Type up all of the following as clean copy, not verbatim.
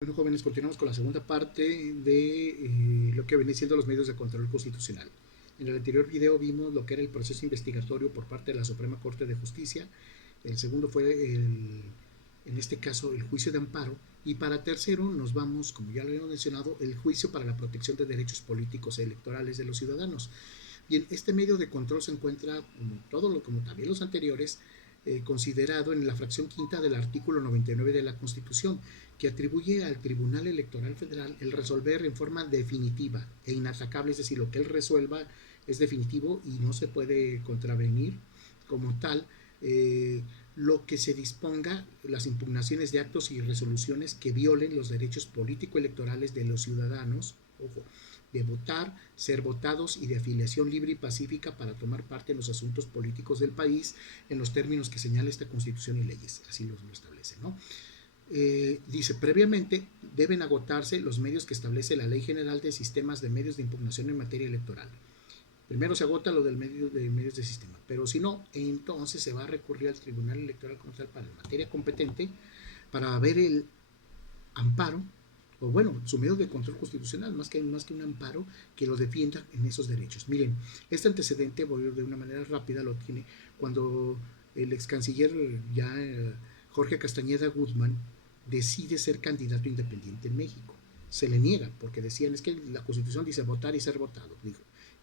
Bueno, jóvenes, continuamos con la segunda parte de lo que viene siendo los medios de control constitucional. En el anterior video vimos lo que era el proceso investigatorio por parte de la Suprema Corte de Justicia. El segundo fue, en este caso, el juicio de amparo. Y para tercero nos vamos, como ya lo habíamos mencionado, el juicio para la protección de derechos políticos e electorales de los ciudadanos. Bien, este medio de control se encuentra, como también los anteriores, considerado en la fracción quinta del artículo 99 de la Constitución, que atribuye al Tribunal Electoral Federal el resolver en forma definitiva e inatacable, es decir, lo que él resuelva es definitivo y no se puede contravenir como tal. Lo que se disponga, las impugnaciones de actos y resoluciones que violen los derechos político-electorales de los ciudadanos, ojo, de votar, ser votados y de afiliación libre y pacífica para tomar parte en los asuntos políticos del país en los términos que señala esta Constitución y leyes, así lo establece, ¿no? Dice, previamente deben agotarse los medios que establece la Ley General de Sistemas de Medios de Impugnación en materia electoral. Primero se agota lo del medio de medios de sistema, pero si no, entonces se va a recurrir al Tribunal Electoral como tal para la materia competente para ver el amparo, o bueno, su medio de control constitucional, más que un amparo que lo defienda en esos derechos. Miren, este antecedente, voy a ir de una manera rápida, lo tiene cuando el ex canciller ya Jorge Castañeda Guzmán decide ser candidato independiente en México. Se le niega, porque decían, es que la Constitución dice votar y ser votado.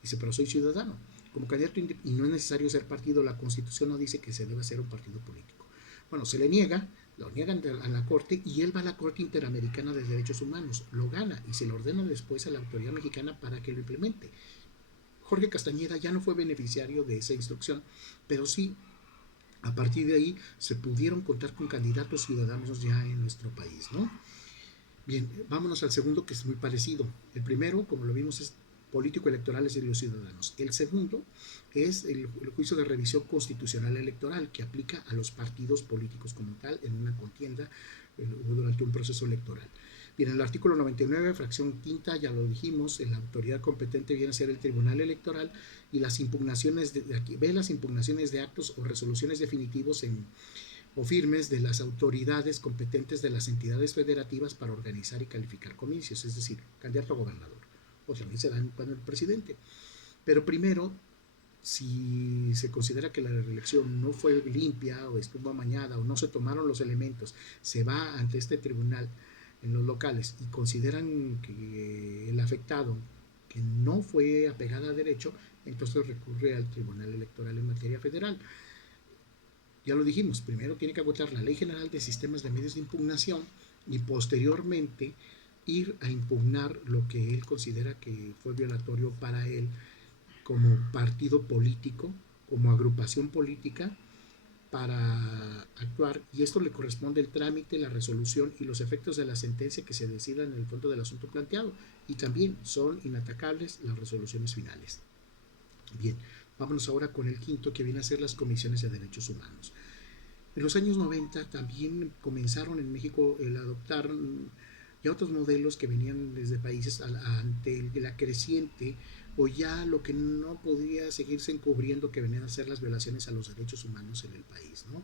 Dice, pero soy ciudadano. Como candidato y no es necesario ser partido, la Constitución no dice que se deba ser un partido político. Bueno, se le niega, lo niegan a la Corte y él va a la Corte Interamericana de Derechos Humanos, lo gana y se le ordena después a la autoridad mexicana para que lo implemente. Jorge Castañeda ya no fue beneficiario de esa instrucción, pero sí, a partir de ahí se pudieron contar con candidatos ciudadanos ya en nuestro país, ¿no? Bien, vámonos al segundo, que es muy parecido. El primero, como lo vimos, es político-electorales de los ciudadanos. El segundo es el juicio de revisión constitucional electoral, que aplica a los partidos políticos como tal en una contienda durante un proceso electoral. Bien, en el artículo 99, fracción quinta, ya lo dijimos, la autoridad competente viene a ser el Tribunal Electoral y las impugnaciones ve las impugnaciones de actos o resoluciones definitivos o firmes de las autoridades competentes de las entidades federativas para organizar y calificar comicios, es decir, candidato a gobernador, o también se dan cuando el presidente. Pero primero, si se considera que la reelección no fue limpia o estuvo amañada o no se tomaron los elementos, se va ante este tribunal en los locales y consideran que el afectado que no fue apegada a derecho, entonces recurre al Tribunal Electoral en materia federal. Ya lo dijimos, primero tiene que agotar la Ley General de Sistemas de Medios de Impugnación y posteriormente ir a impugnar lo que él considera que fue violatorio para él como partido político, como agrupación política para actuar, y esto le corresponde el trámite, la resolución y los efectos de la sentencia que se decida en el fondo del asunto planteado, y también son inatacables las resoluciones finales. Bien, vámonos ahora con el quinto, que viene a ser las comisiones de derechos humanos. En los años 90 también comenzaron en México el adoptar ya otros modelos que venían desde países ante la creciente o ya lo que no podía seguirse encubriendo que venían a ser las violaciones a los derechos humanos en el país, ¿no?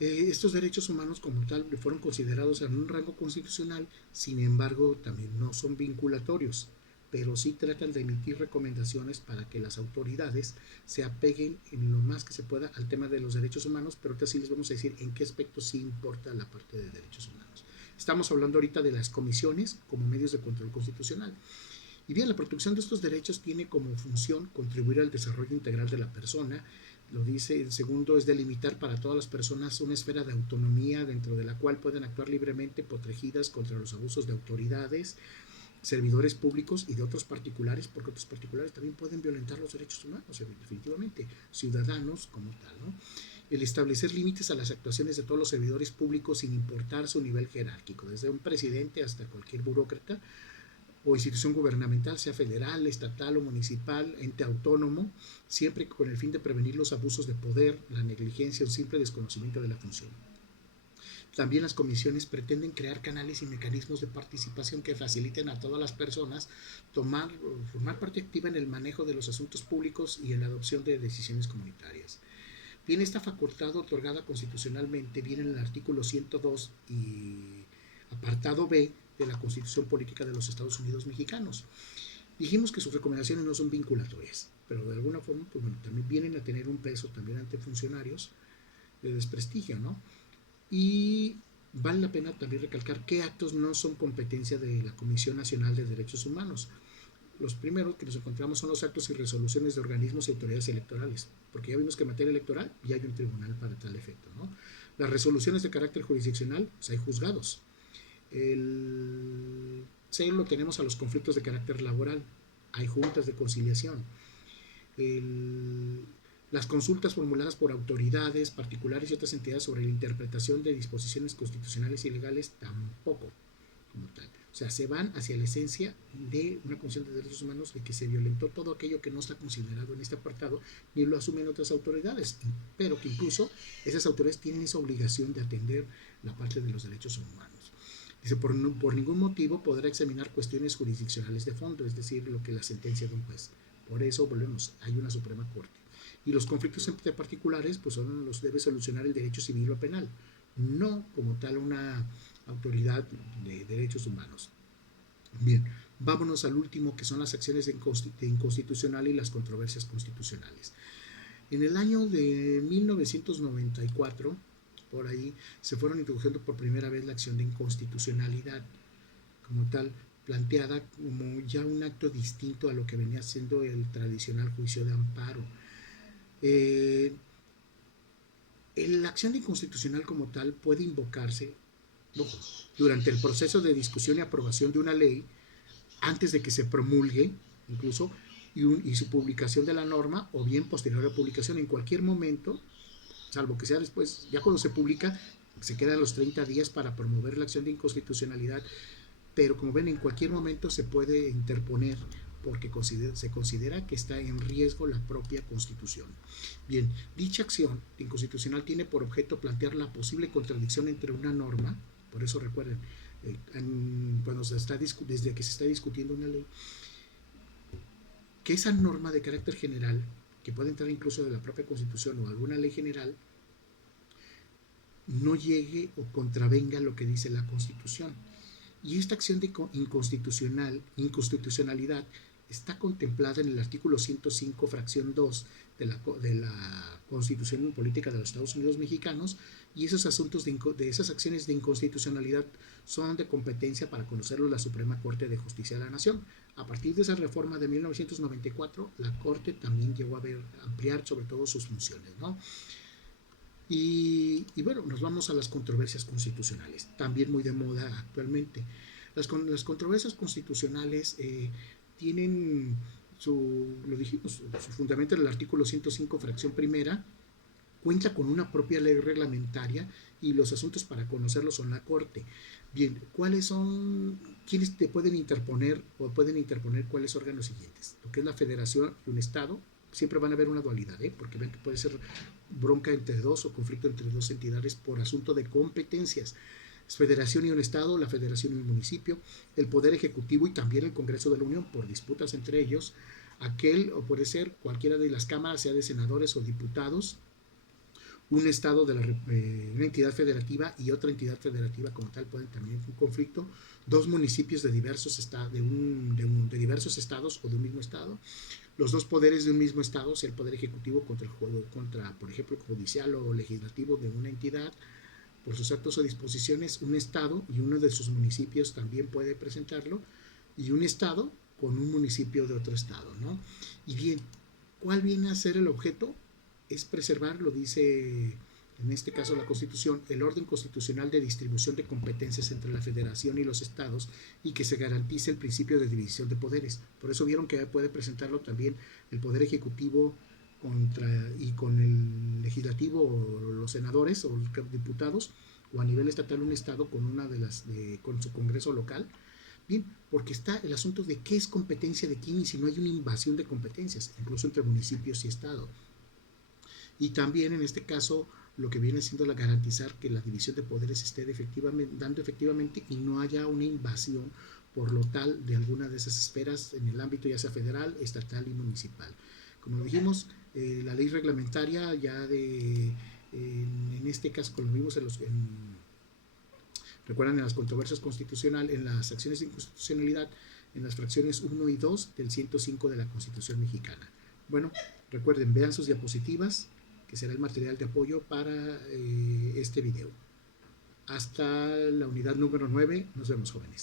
Estos derechos humanos como tal fueron considerados en un rango constitucional, sin embargo también no son vinculatorios, pero sí tratan de emitir recomendaciones para que las autoridades se apeguen en lo más que se pueda al tema de los derechos humanos, pero ahorita sí les vamos a decir en qué aspecto sí importa la parte de derechos humanos. Estamos hablando ahorita de las comisiones como medios de control constitucional. Y bien, la protección de estos derechos tiene como función contribuir al desarrollo integral de la persona. Lo dice, el segundo es delimitar para todas las personas una esfera de autonomía dentro de la cual pueden actuar libremente protegidas contra los abusos de autoridades, servidores públicos y de otros particulares, porque otros particulares también pueden violentar los derechos humanos, definitivamente, ciudadanos como tal, ¿no? El establecer límites a las actuaciones de todos los servidores públicos sin importar su nivel jerárquico, desde un presidente hasta cualquier burócrata o institución gubernamental, sea federal, estatal o municipal, ente autónomo, siempre con el fin de prevenir los abusos de poder, la negligencia o simple desconocimiento de la función. También las comisiones pretenden crear canales y mecanismos de participación que faciliten a todas las personas formar parte activa en el manejo de los asuntos públicos y en la adopción de decisiones comunitarias. Bien, esta facultad otorgada constitucionalmente viene en el artículo 102 y apartado B de la Constitución Política de los Estados Unidos Mexicanos. Dijimos que sus recomendaciones no son vinculatorias, pero de alguna forma pues, bueno, también vienen a tener un peso también ante funcionarios de desprestigio, ¿no? Y vale la pena también recalcar qué actos no son competencia de la Comisión Nacional de Derechos Humanos. Los primeros que nos encontramos son los actos y resoluciones de organismos y autoridades electorales, porque ya vimos que en materia electoral ya hay un tribunal para tal efecto, ¿no? Las resoluciones de carácter jurisdiccional, pues hay juzgados. El C lo tenemos a los conflictos de carácter laboral, hay juntas de conciliación. Las consultas formuladas por autoridades particulares y otras entidades sobre la interpretación de disposiciones constitucionales y legales tampoco como tal. O sea, se van hacia la esencia de una Constitución de Derechos Humanos de que se violentó todo aquello que no está considerado en este apartado ni lo asumen otras autoridades, pero que incluso esas autoridades tienen esa obligación de atender la parte de los derechos humanos. Dice, por ningún motivo podrá examinar cuestiones jurisdiccionales de fondo, es decir, lo que la sentencia de un juez. Por eso volvemos, hay una Suprema Corte. Y los conflictos entre particulares pues los debe solucionar el derecho civil o penal, no como tal una autoridad de derechos humanos. Bien, vámonos al último, que son las acciones de inconstitucional y las controversias constitucionales. En el año de 1994, por ahí, se fueron introduciendo por primera vez la acción de inconstitucionalidad, como tal, planteada como ya un acto distinto a lo que venía siendo el tradicional juicio de amparo. La acción de inconstitucional como tal puede invocarse durante el proceso de discusión y aprobación de una ley, antes de que se promulgue, incluso, y su publicación de la norma, o bien posterior a la publicación, en cualquier momento, salvo que sea después, ya cuando se publica, se quedan los 30 días para promover la acción de inconstitucionalidad, pero como ven, en cualquier momento se puede interponer porque se considera que está en riesgo la propia Constitución. Bien, dicha acción inconstitucional tiene por objeto plantear la posible contradicción entre una norma, por eso recuerden, cuando desde que se está discutiendo una ley, que esa norma de carácter general, que puede entrar incluso de la propia Constitución o alguna ley general, no llegue o contravenga lo que dice la Constitución. Y esta acción de inconstitucionalidad está contemplada en el artículo 105, fracción 2 de la Constitución Política de los Estados Unidos Mexicanos, y esos asuntos de esas acciones de inconstitucionalidad son de competencia para conocerlo la Suprema Corte de Justicia de la Nación. A partir de esa reforma de 1994, la Corte también llegó a ampliar sobre todo sus funciones, ¿no? Y bueno, nos vamos a las controversias constitucionales, también muy de moda actualmente. Las controversias constitucionales tienen lo dijimos, su fundamento en el artículo 105, fracción primera, cuenta con una propia ley reglamentaria y los asuntos para conocerlos son la Corte. Bien, quiénes te pueden interponer o pueden interponer cuáles órganos siguientes? Lo que es la Federación y un Estado, siempre van a haber una dualidad, porque ven que puede ser bronca entre dos o conflicto entre dos entidades por asunto de competencias. Federación y un Estado, la Federación y un municipio, el Poder Ejecutivo y también el Congreso de la Unión por disputas entre ellos, o puede ser cualquiera de las cámaras, sea de senadores o diputados, un Estado de una entidad federativa y otra entidad federativa como tal pueden también un conflicto, dos municipios de diversos diversos estados o de un mismo estado, los dos poderes de un mismo estado, sea el poder ejecutivo contra por ejemplo, el judicial o legislativo de una entidad, por sus actos o disposiciones, un estado y uno de sus municipios también puede presentarlo, y un estado con un municipio de otro estado, ¿no? Y bien, ¿cuál viene a ser el objeto? Es preservar, lo dice en este caso la Constitución, el orden constitucional de distribución de competencias entre la Federación y los estados y que se garantice el principio de división de poderes. Por eso vieron que puede presentarlo también el Poder Ejecutivo y con el legislativo o los senadores o los diputados, o a nivel estatal un estado con con su congreso local. Bien, porque está el asunto de qué es competencia de quién y si no hay una invasión de competencias, incluso entre municipios y estado. Y también en este caso lo que viene siendo garantizar que la división de poderes esté dando efectivamente y no haya una invasión por lo tal de alguna de esas esferas en el ámbito ya sea federal, estatal y municipal. Como dijimos, la ley reglamentaria ya en este caso, como vimos Recuerdan en las controversias constitucionales, en las acciones de inconstitucionalidad, en las fracciones 1 y 2 del 105 de la Constitución mexicana. Bueno, recuerden, vean sus diapositivas, que será el material de apoyo para este video. Hasta la unidad número 9. Nos vemos, jóvenes.